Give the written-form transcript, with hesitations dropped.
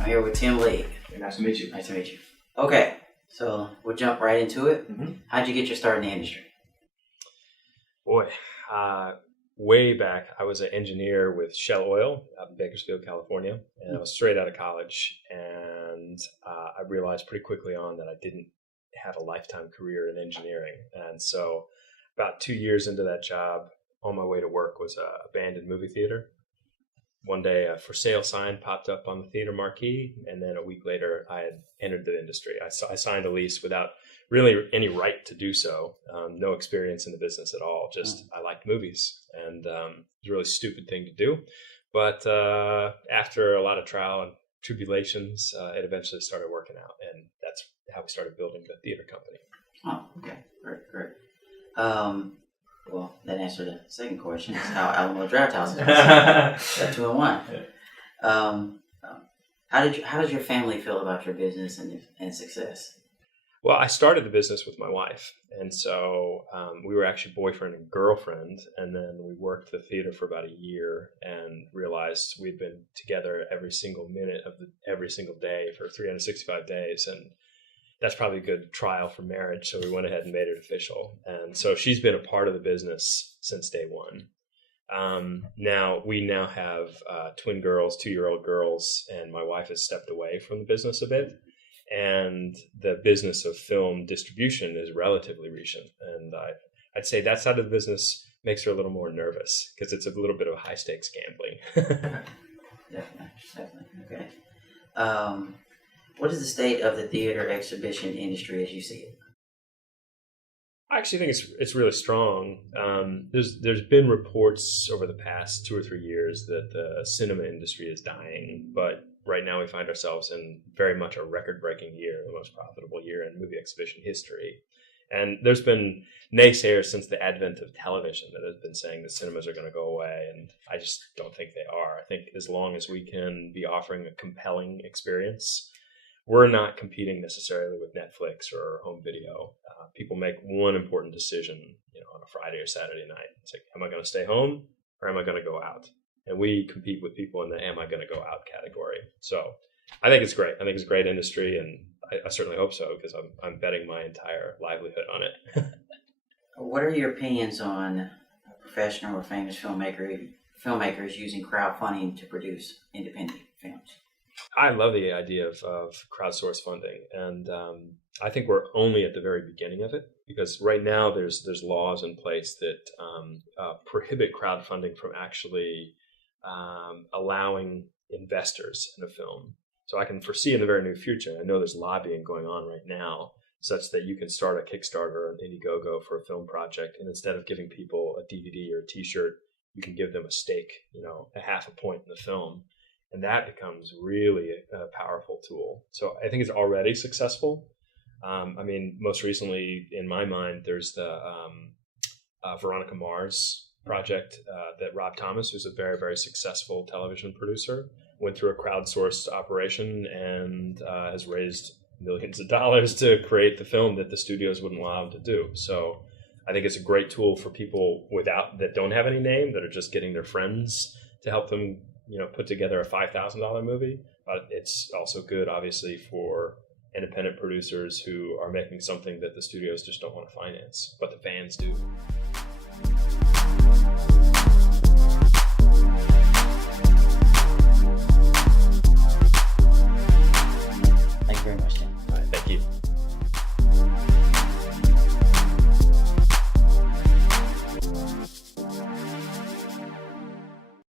I'm here with Tim Lee. Nice to meet you. Nice to meet you. Okay, so we'll jump right into it. Mm-hmm. How'd you get your start in the industry? Boy, way back, I was an engineer with Shell Oil out in Bakersfield, California, and I was straight out of college. And I realized pretty quickly on that I didn't have a lifetime career in engineering. And so about 2 years into that job, on my way to work was a abandoned movie theater. One day, a for sale sign popped up on the theater marquee, and then a week later, I had entered the industry. I signed a lease without really any right to do so. No experience in the business at all. Just I liked movies, and it was a really stupid thing to do. But after a lot of trial and tribulations, it eventually started working out, and that's how we started building the theater company. Oh, okay, great. Well, that answered the second question. Is how Alamo Drafthouse is. That 2 in 1. How does your family feel about your business and success? Well, I started the business with my wife, and so we were actually boyfriend and girlfriend, and then we worked the theater for about a year and realized we'd been together every single minute of every single day for 365 days, and that's probably a good trial for marriage, so we went ahead and made it official. And so she's been a part of the business since day one. We now have twin girls, 2-year-old girls, and my wife has stepped away from the business a bit. And the business of film distribution is relatively recent. And I'd say that side of the business makes her a little more nervous because it's a little bit of high stakes gambling. Definitely. Okay. What is the state of the theater exhibition industry as you see it? I actually think it's really strong. There's been reports over the past 2 or 3 years that the cinema industry is dying, but right now we find ourselves in very much a record-breaking year, the most profitable year in movie exhibition history. And there's been naysayers since the advent of television that have been saying that cinemas are going to go away, and I just don't think they are. I think as long as we can be offering a compelling experience, we're not competing necessarily with Netflix or home video. People make one important decision, on a Friday or Saturday night. It's like, am I going to stay home or am I going to go out? And we compete with people in the am I going to go out category. So I think it's great. I think it's a great industry, and I certainly hope so because I'm betting my entire livelihood on it. What are your opinions on professional or famous filmmakers using crowdfunding to produce independent films? I love the idea of crowdsourced funding, and I think we're only at the very beginning of it because right now there's laws in place that prohibit crowdfunding from actually allowing investors in a film. So I can foresee in the very near future, I know there's lobbying going on right now, such that you can start a Kickstarter or an Indiegogo for a film project, and instead of giving people a DVD or a T-shirt, you can give them a stake, a half a point in the film. And that becomes really a powerful tool. So I think it's already successful. Most recently, in my mind, there's the Veronica Mars project that Rob Thomas, who's a very, very successful television producer, went through a crowdsourced operation and has raised millions of dollars to create the film that the studios wouldn't allow him to do. So I think it's a great tool for people that don't have any name, that are just getting their friends to help them put together a $5,000 movie, but it's also good, obviously, for independent producers who are making something that the studios just don't want to finance, but the fans do.